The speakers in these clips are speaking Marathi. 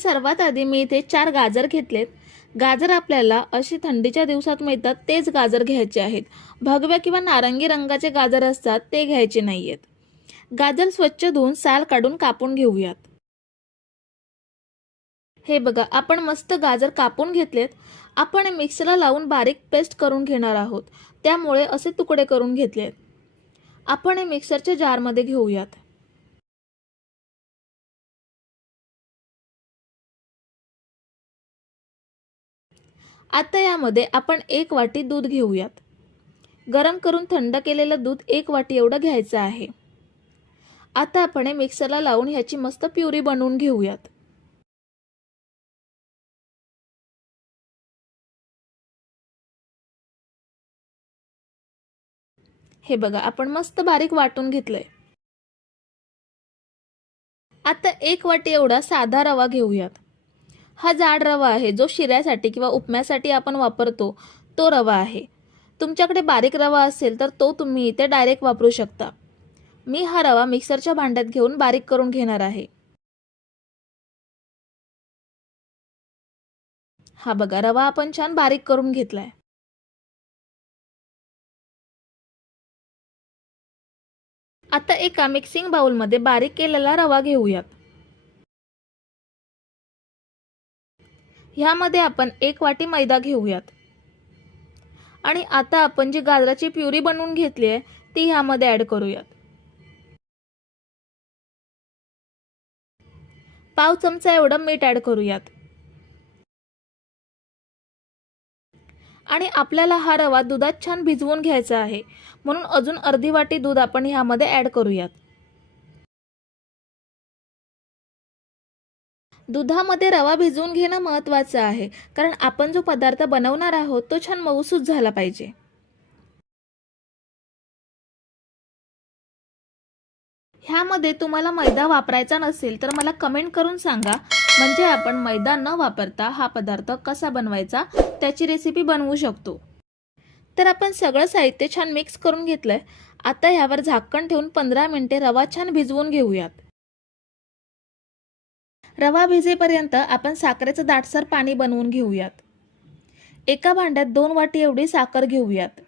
सर्वात आधी मी इथे 4 गाजर घेतलेत। गाजर आपल्याला अशी थंडीच्या दिवसात मिळतात तेच गाजर घ्यायचे आहेत। भगव्या किंवा नारंगी रंगाचे गाजर असतात ते घ्यायचे नाहीयेत। गाजर स्वच्छ धुवून साल काढून कापून घेऊयात। हे बघा, आपण मस्त गाजर कापून घेतलेत। आपण मिक्सरला लावून बारीक पेस्ट करून घेणार आहोत, त्यामुळे असे तुकडे करून घेतलेत। आपण हे मिक्सरच्या जारमध्ये घेऊयात। आता यामध्ये आपण 1 वाटी दूध घेऊयात। गरम करून थंड केलेलं दूध 1 वाटी एवढं घ्यायचं आहे। आता आपण हे मिक्सरला लावून ह्याची मस्त प्युरी बनवून घेऊयात। हे बघा, आपण मस्त बारीक वाटून घेतलंय। आता 1 वाटी एवढा साधा रवा घेऊयात। हा जाड रवा आहे, जो शिऱ्यासाठी किंवा उपम्यासाठी आपण वापरतो तो रवा आहे। तुमच्याकडे बारीक रवा असेल तर तो तुम्ही इथे डायरेक्ट वापरू शकता। मी हा रवा मिक्सरच्या भांड्यात घेऊन बारीक करून घेणार आहे। हा बघा, रवा आपण छान बारीक करून घेतलाय। आता एका मिक्सिंग बाउलमध्ये बारीक केलेला रवा घेऊयात। ह्यामध्ये आपण 1 वाटी मैदा घेऊयात आणि आता आपण जी गाजराची प्युरी बनवून घेतली आहे ती ह्यामध्ये ॲड करूयात। पाव चमचा एवढं मीठ ॲड करूयात आणि आपल्याला हा रवा दुधात छान भिजवून घ्यायचा आहे, म्हणून अजून अर्धी वाटी दूध आपण ह्यामध्ये ॲड करूयात। दुधामध्ये रवा भिजवून घेणं महत्त्वाचं आहे, कारण आपण जो पदार्थ बनवणार आहोत तो छान मऊसूत झाला पाहिजे। ह्यामध्ये तुम्हाला मैदा वापरायचा नसेल तर मला कमेंट करून सांगा, म्हणजे आपण मैदा न वापरता हा पदार्थ कसा बनवायचा त्याची रेसिपी बनवू शकतो। तर आपण सगळं साहित्य छान मिक्स करून घेतलंय। आता ह्यावर झाकण ठेवून 15 मिनिटे रवा छान भिजवून घेऊयात। रवा भिजेपर्यंत आपण साखरेचं दाटसर पाणी बनवून घेऊयात। एका भांड्यात 2 वाटी एवढी साखर घेऊयात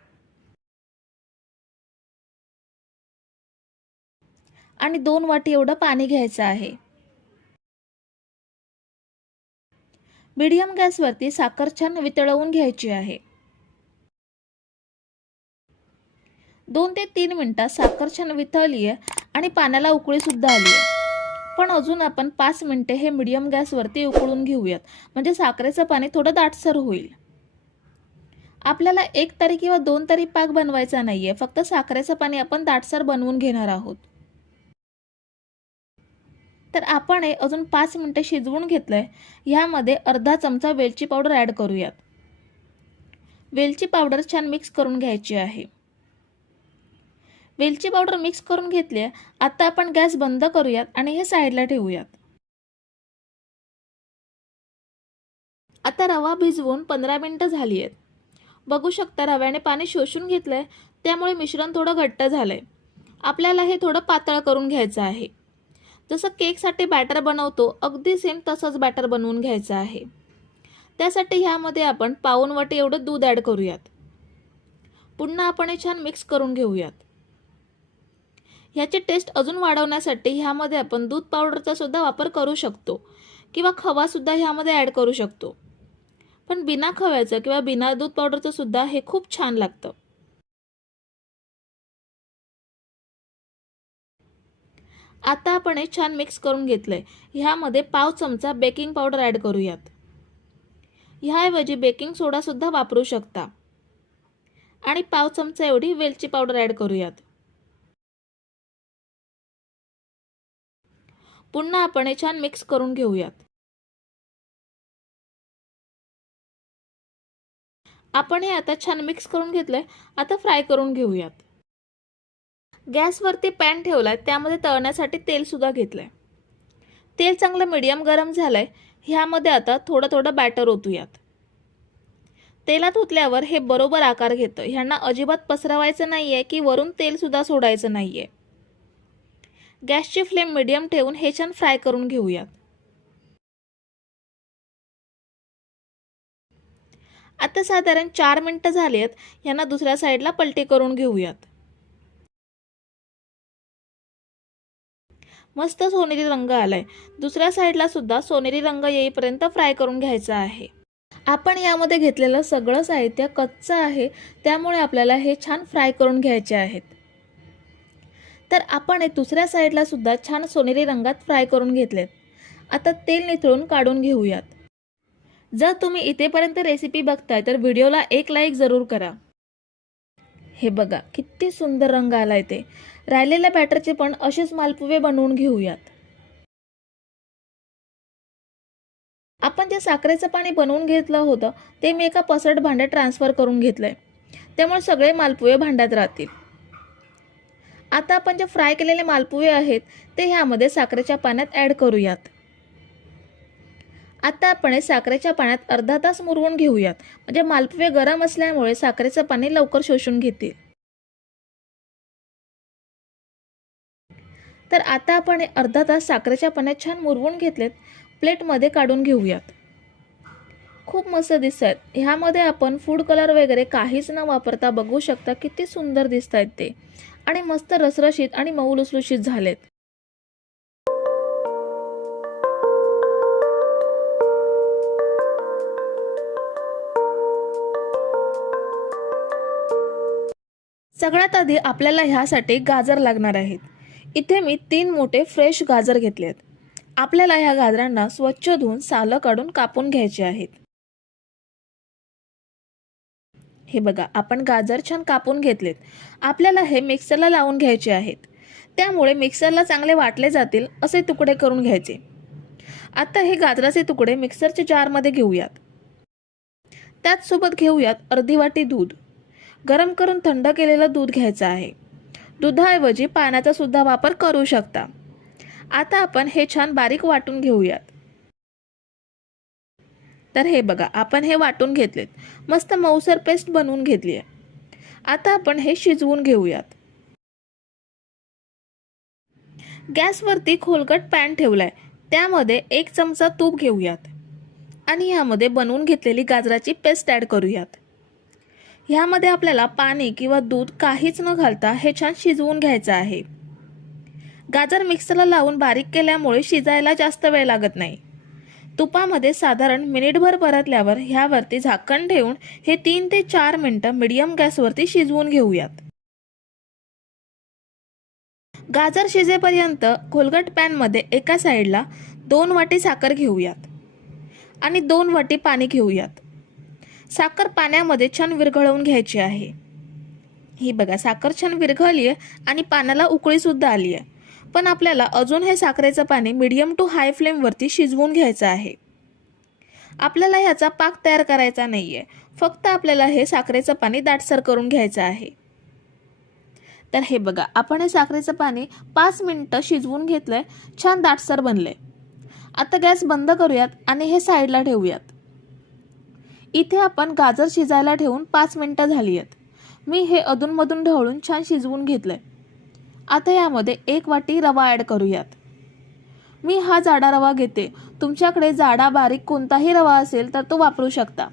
आणि 2 वाटी एवढं पाणी घ्यायचं आहे। मीडियम गॅसवरती साखर छान वितळवून घ्यायची आहे। 2 ते 3 मिनिटात साखर छान वितळली आहे आणि पाण्याला उकळी सुद्धा आली आहे। पण अजून आपण 5 मिनिटे हे मीडियम गॅसवरती उकळून घेऊयात, म्हणजे साखरेचं पाणी थोडं दाटसर होईल। आपल्याला 1 तारी किंवा 2 तारी पाक बनवायचा नाहीये, फक्त साखरेचं पाणी आपण दाटसर बनवून घेणार आहोत। तर आपण हे अजून 5 मिनिटे शिजवून घेतलंय। ह्यामध्ये अर्धा चमचा वेलची पावडर ॲड करूयात। वेलची पावडर छान मिक्स करून घ्यायची आहे। वेलची पावडर मिक्स करून घेतली आहे। आता आपण गॅस बंद करूयात आणि हे साईडला ठेवूयात। आता रवा भिजवून 15 मिनिटं झाली आहेत। बघू शकता, रव्याने पाणी शोषून घेतलंय, त्यामुळे मिश्रण थोडं घट्ट झालंय। आपल्याला हे थोडं पातळ करून घ्यायचं आहे। जसं केकसाठी बॅटर बनवतो अगदी सेम तसंच बॅटर बनवून घ्यायचं आहे। त्यासाठी ह्यामध्ये आपण पाऊण वाटी एवढं दूध ॲड करूयात। पुन्हा आपण हे छान मिक्स करून घेऊयात। ह्याची टेस्ट अजून वाढवण्यासाठी ह्यामध्ये आपण दूध पावडरचा सुद्धा वापर करू शकतो किंवा खवा सुद्धा ह्यामध्ये ॲड करू शकतो, पण बिना खव्याचं किंवा बिना दूध पावडरचं सुद्धा हे खूप छान लागतं। आता आपण हे छान मिक्स करून घेतलंय। ह्यामध्ये पाव चमचा बेकिंग पावडर ॲड करूयात। ह्याऐवजी बेकिंग सोडा सुद्धा वापरू शकता आणि पाव चमचा एवढी वेलची पावडर ॲड करूयात। पुन्हा आपण हे छान मिक्स करून घेऊयात। आपण हे आता छान मिक्स करून घेतलंय। आता फ्राय करून घेऊयात। गॅसवरती पॅन ठेवलाय, त्यामध्ये तळण्यासाठी तेल सुद्धा घेतलंय। तेल चांगलं मीडियम गरम झालंय। ह्यामध्ये आता थोडं थोडं बॅटर ओतूयात। तेलात ओतल्यावर हे बरोबर आकार घेतं। ह्यांना अजिबात पसरवायचं नाहीये की वरून तेल सुद्धा सोडायचं नाहीये। गॅसची फ्लेम मीडियम ठेवून हे छान फ्राय करून घेऊयात। आता साधारण 4 मिनिटं झाली आहेत. ह्यांना दुसऱ्या साईडला पलटी करून घेऊयात. मस्त सोनेरी रंग आलाय. दुसऱ्या साईडला सुद्धा सोनेरी रंग येईपर्यंत फ्राय करून घ्यायचा आहे. आपण यामध्ये घेतलेलं सगळं साहित्य कच्चं आहे, त्यामुळे आपल्याला हे छान फ्राय करून घ्यायचे आहेत. तर आपण हे दुसऱ्या साईडला सुद्धा छान सोनेरी रंगात फ्राय करून घेतलेत. आता तेल निथळून काढून घेऊयात. जर तुम्ही इथेपर्यंत रेसिपी बघताय तर व्हिडिओला एक लाईक जरूर करा. हे बघा किती सुंदर रंग आलाय ते. राहिलेल्या बॅटरचे पण असेच मालपुवे बनवून घेऊयात. आपण जे साखरेचं पाणी बनवून घेतलं होतं ते मी एका पसरट भांड्यात ट्रान्सफर करून घेतलंय, त्यामुळे सगळे मालपुवे भांड्यात राहतील. आता आपण जे फ्राय केलेले मालपुवे आहेत ते ह्यामध्ये साखरेच्या पाण्यात ॲड करूयात. आता आपण हे साखरेच्या पाण्यात अर्धा तास मुरवून घेऊयात, म्हणजे मालपुवे गरम असल्यामुळे साखरेचं पाणी लवकर शोषून घेतील. तर आता आपण हे अर्धा तास साखरेच्या पाण्यात छान मुरवून घेतलेत. प्लेटमध्ये काढून घेऊयात. खूप मस्त दिसत आहेत. ह्यामध्ये आपण फूड कलर वगैरे काहीच न वापरता बघू शकता किती सुंदर दिसत आहेत ते, आणि मस्त रसरशीत आणि मऊ लुसलुशीत झालेत. सगळ्यात आधी आपल्याला ह्यासाठी गाजर लागणार आहेत. इथे मी 3 मोठे फ्रेश गाजर घेतलेत. आपल्याला ह्या गाजरांना स्वच्छ धुवून सालं काढून कापून घ्यायचे आहेत. हे बघा आपण गाजर छान कापून घेतलेत. आपल्याला हे मिक्सरला लावून घ्यायचे आहेत, त्यामुळे मिक्सरला चांगले वाटले जातील असे तुकडे करून घ्यायचे. आता हे गाजराचे तुकडे मिक्सरच्या जारमध्ये घेऊयात. त्याच सोबत घेऊयात अर्धी वाटी दूध. गरम करून थंड केलेलं दूध घ्यायचं आहे. दुधाऐवजी पाण्याचा सुद्धा वापर करू शकता. आता आपण हे छान बारीक वाटून घेऊयात. तर हे बघा आपण हे वाटून घेतलेत. मस्त मऊसर पेस्ट बनवून घेतली आहे. आता आपण हे शिजवून घेऊयात. गॅसवरती खोलगट पॅन ठेवलाय, त्यामध्ये 1 चमचा तूप घेऊयात आणि यामध्ये बनवून घेतलेली गाजराची पेस्ट ॲड करूयात. ह्यामध्ये आपल्याला पाणी किंवा दूध काहीच न घालता हे छान शिजवून घ्यायचं आहे. गाजर मिक्सरला लावून बारीक केल्यामुळे शिजायला जास्त वेळ लागत नाही. तुपामध्ये साधारण मिनिटभर परतल्यावर ह्यावरती झाकण ठेवून हे 3 ते 4 मिनिटं मीडियम गॅसवरती शिजवून घेऊयात. गाजर शिजेपर्यंत खोलगट पॅनमध्ये एका साईडला 2 वाटी साखर घेऊयात आणि 2 वाटी पाणी घेऊयात. साखर पाण्यामध्ये छान विरघळवून घ्यायची आहे. ही बघा साखर छान विरघळली आहे आणि पाण्याला उकळी सुद्धा आली आहे. पण आपल्याला अजून हे साखरेचं पाणी मीडियम टू हाय फ्लेमवरती शिजवून घ्यायचं आहे. आपल्याला ह्याचा पाक तयार करायचा नाहीये, फक्त आपल्याला हे साखरेचं पाणी दाटसर करून घ्यायचं आहे. तर हे बघा आपण हे साखरेचं पाणी 5 मिनिटं शिजवून घेतलंय. छान दाटसर बनलंय. आता गॅस बंद करूयात आणि हे साईडला ठेवूयात. इथे आपण गाजर शिजायला ठेवून 5 मिनिटं झाली आहेत. मी हे अधूनमधून ढवळून छान शिजवून घेतलंय. आता यामध्ये 1 वाटी रवा ॲड करूयात. मी हा जाडा रवा घेते. तुमच्याकडे जाडा बारीक कोणताही रवा असेल तर तो वापरू शकता.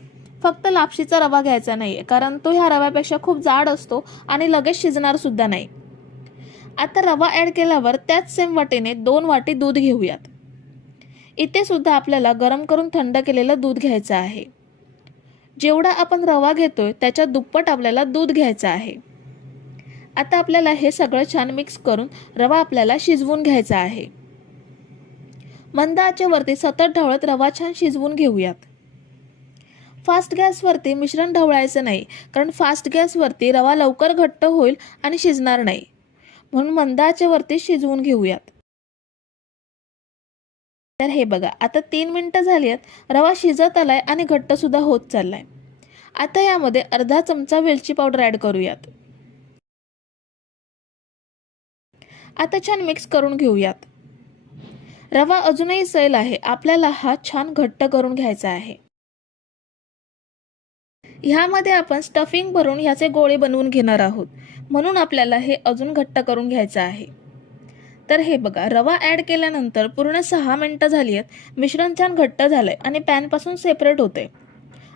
फक्त लापशीचा रवा घ्यायचा नाही, कारण तो ह्या रव्यापेक्षा खूप जाड असतो आणि लगेच शिजणार सुद्धा नाही. आता रवा ॲड केल्यावर त्याच सेम वाटीने 2 वाटी दूध घेऊयात. इथे सुद्धा आपल्याला गरम करून थंड केलेलं दूध घ्यायचं आहे. जेवढा आपण रवा घेतोय त्याच्या दुप्पट आपल्याला दूध घ्यायचं आहे. आता आपल्याला हे सगळं छान मिक्स करून रवा आपल्याला शिजवून घ्यायचा आहे. मंद आचेवरती सतत ढवळत रवा छान शिजवून घेऊयात. फास्ट गॅसवरती मिश्रण ढवळायचं नाही, कारण फास्ट गॅसवरती रवा लवकर घट्ट होईल आणि शिजणार नाही. म्हणून मंद आचेवरती शिजवून घेऊयात. तर हे बघा आता 3 मिनिटं झाली आहेत. रवा शिजत आलाय आणि घट्ट सुद्धा होत चाललाय. आता यामध्ये अर्धा चमचा वेलची पावडर ॲड करूयात. आता छान मिक्स करून घेऊयात. रवा अजूनही सैल आहे. आपल्याला हा छान घट्ट करून घ्यायचा आहे. ह्यामध्ये आपण स्टफिंग भरून ह्याचे गोळे बनवून घेणार आहोत, म्हणून आपल्याला हे अजून घट्ट करून घ्यायचं आहे. तर हे बघा रवा ॲड केल्यानंतर पूर्ण 6 मिनिटं झाली आहेत. मिश्रण छान घट्ट झालंय आणि पॅनपासून सेपरेट होते.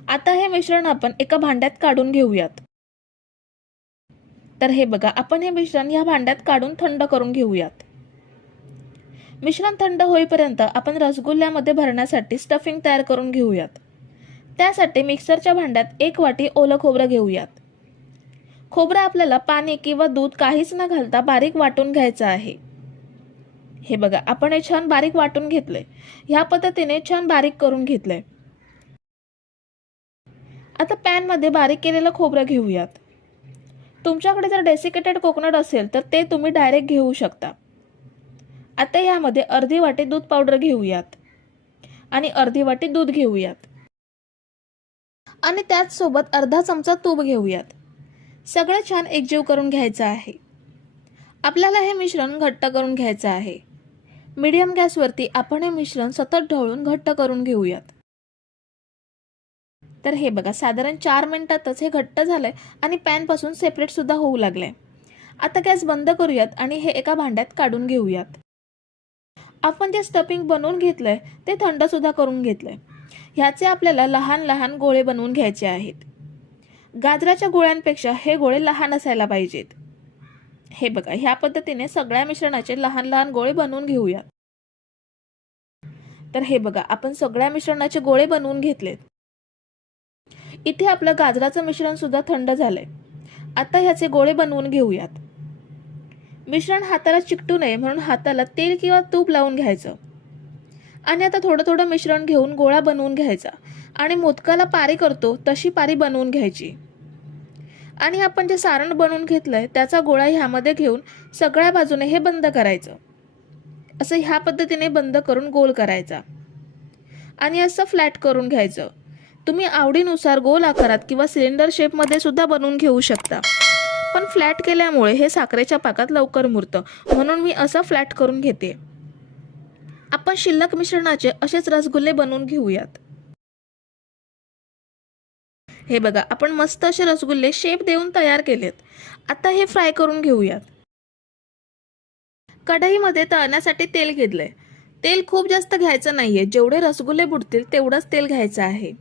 आता हे मिश्रण आपण एका भांड्यात काढून घेऊयात. तर हे बघा, आपण हे मिश्रण या भांड्यात काढून थंड करून घेऊयात. मिश्रण थंड होईपर्यंत आपण रसगुल्ल्यामध्ये भरण्यासाठी स्टफिंग तयार करून घेऊयात. त्यासाठी मिक्सरच्या भांड्यात 1 वाटी ओलं खोबरं घेऊयात. खोबरं आपल्याला पाणी किंवा दूध काहीच न घालता बारीक वाटून घ्यायचं आहे. हे बघा, आपण हे छान बारीक वाटून घेतले. ह्या पद्धतीने छान बारीक करून घेतले. आता पॅन मध्ये बारीक केलेलं खोबरं घेऊयात. तुमच्याकडे जर डेसिकेटेड कोकोनट असेल तर ते तुम्ही डायरेक्ट घेऊ शकता. आता यामध्ये अर्धी वाटी दूध पावडर घेऊयात आणि अर्धी वाटी दूध घेऊयात आणि त्याच सोबत अर्धा चमचा तूप घेऊयात. सगळं छान एकजीव करून घ्यायचं आहे. आपल्याला हे मिश्रण घट्ट करून घ्यायचं आहे. मीडियम गॅसवरती आपण हे मिश्रण सतत ढवळून घट्ट करून घेऊयात. तर हे बघा, साधारण 4 मिनिटातच हे घट्ट झालंय आणि पॅन पासून सेपरेट सुद्धा होऊ लागले. आता गॅस बंद करूयात आणि हे एका भांड्यात काढून घेऊयात. आपण जे स्टफिंग बनवून घेतलंय ते थंड सुद्धा करून घेतलंय. ह्याचे आपल्याला लहान लहान गोळे बनवून घ्यायचे आहेत. गाजराच्या गोळ्यांपेक्षा हे गोळे लहान असायला पाहिजेत. हे बघा, ह्या पद्धतीने सगळ्या मिश्रणाचे लहान लहान गोळे बनवून घेऊयात. तर हे बघा, आपण सगळ्या मिश्रणाचे गोळे बनवून घेतलेत. इथे आपलं गाजराचं मिश्रण सुद्धा थंड झालंय. आता ह्याचे गोळे बनवून घेऊयात. मिश्रण हाताला चिकटू नये म्हणून हाताला तेल किंवा तूप लावून घ्यायचं आणि आता थोडं थोडं मिश्रण घेऊन गोळा बनवून घ्यायचा आणि मोदकाला पारी करतो तशी पारी बनवून घ्यायची. आणि आपण जे सारण बनवून घेतलंय त्याचा गोळा ह्यामध्ये घेऊन सगळ्या बाजूने हे बंद करायचं. असं ह्या पद्धतीने बंद करून गोल करायचा आणि असं फ्लॅट करून घ्यायचं. तुम्ही आवडीनुसार गोल आकारात किंवा सिलेंडर शेपमध्ये सुद्धा बनवून घेऊ शकता, पण फ्लॅट केल्यामुळे हे साखरेच्या पाकात लवकर मुरतं म्हणून मी असं फ्लॅट करून घेते. आपण शिल्लक मिश्रणाचे असेच रसगुल्ले बनवून घेऊयात. हे बघा, आपण मस्त असे रसगुल्ले शेप देऊन तयार केलेत. आता हे फ्राय करून घेऊयात. कढईमध्ये तळण्यासाठी तेल घेतलंय. तेल खूप जास्त घ्यायचं नाहीये, जेवढे रसगुल्ले बुडतील तेवढंच तेल घ्यायचं आहे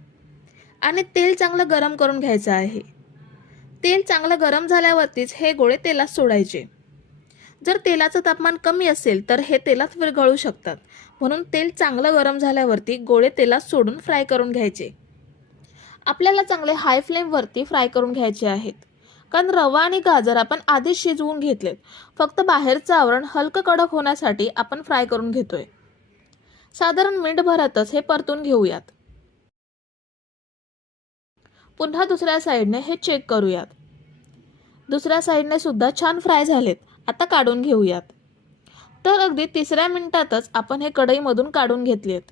आणि तेल चांगलं गरम करून घ्यायचं आहे. तेल चांगलं गरम झाल्यावरतीच हे गोळे तेलात सोडायचे. जर तेलाचं तापमान कमी असेल तर हे तेलात विरघळू शकतात, म्हणून तेल चांगलं गरम झाल्यावरती गोळे तेलात सोडून फ्राय करून घ्यायचे. आपल्याला चांगले हाय फ्लेमवरती फ्राय करून घ्यायचे आहेत, कारण रवा आणि गाजर आपण आधीच शिजवून घेतलेत. फक्त बाहेरचं आवरण हलकं कडक होण्यासाठी आपण फ्राय करून घेतोय. साधारण मिनिटभरातच हे परतून घेऊयात. पुन्हा दुसऱ्या साईडने हे चेक करूयात. दुसऱ्या साईडने सुद्धा छान फ्राय झालेत. आता काढून घेऊयात. तर अगदी 3ऱ्या मिनिटातच आपण हे कढईमधून काढून घेतलेत.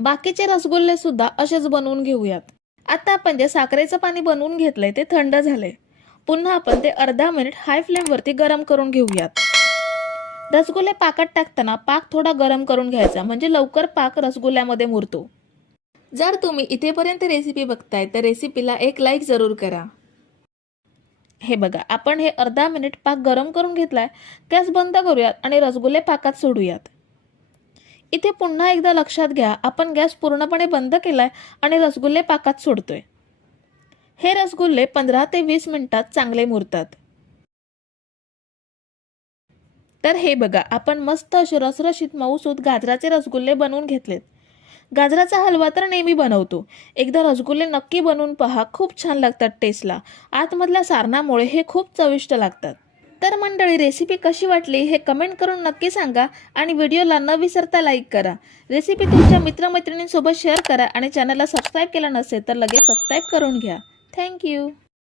बाकीचे रसगुल्ले सुद्धा असेच बनवून घेऊयात. आता आपण जे साखरेचं पाणी बनवून घेतलंय ते थंड झालंय. पुन्हा आपण ते अर्धा मिनिट हाय फ्लेमवरती गरम करून घेऊयात. रसगुल्ले पाकात टाकताना पाक थोडा गरम करून घ्यायचा, म्हणजे लवकर पाक रसगुल्ल्यामध्ये मुरतो. जर तुम्ही इथेपर्यंत रेसिपी बघताय तर रेसिपीला एक लाईक जरूर करा. हे बघा, आपण हे अर्धा मिनिट पाक गरम करून घेतलाय. गॅस बंद करूयात आणि रसगुल्ले पाकात सोडूयात. इथे पुन्हा एकदा लक्षात घ्या, आपण गॅस पूर्णपणे बंद केलाय आणि रसगुल्ले पाकात सोडतोय. हे रसगुल्ले 15 ते 20 मिनिटात चांगले मुरतात. तर हे बघा, आपण मस्त असे रसरशीत मऊसूत गाजराचे रसगुल्ले बनवून घेतलेत. गाजराचा हलवा तर नेहमी बनवतो, एकदा रसगुल्ले नक्की बनवून पहा, खूप छान लागतात टेस्टला. आतमधल्या सारणामुळे हे खूप चविष्ट लागतात. तर मंडळी, रेसिपी कशी वाटली हे कमेंट करून नक्की सांगा आणि व्हिडिओला न विसरता लाईक करा. रेसिपी तुमच्या मित्रमैत्रिणींसोबत शेअर करा आणि चॅनलला सबस्क्राईब केलं नसेल तर लगेच सबस्क्राईब करून घ्या. थँक्यू.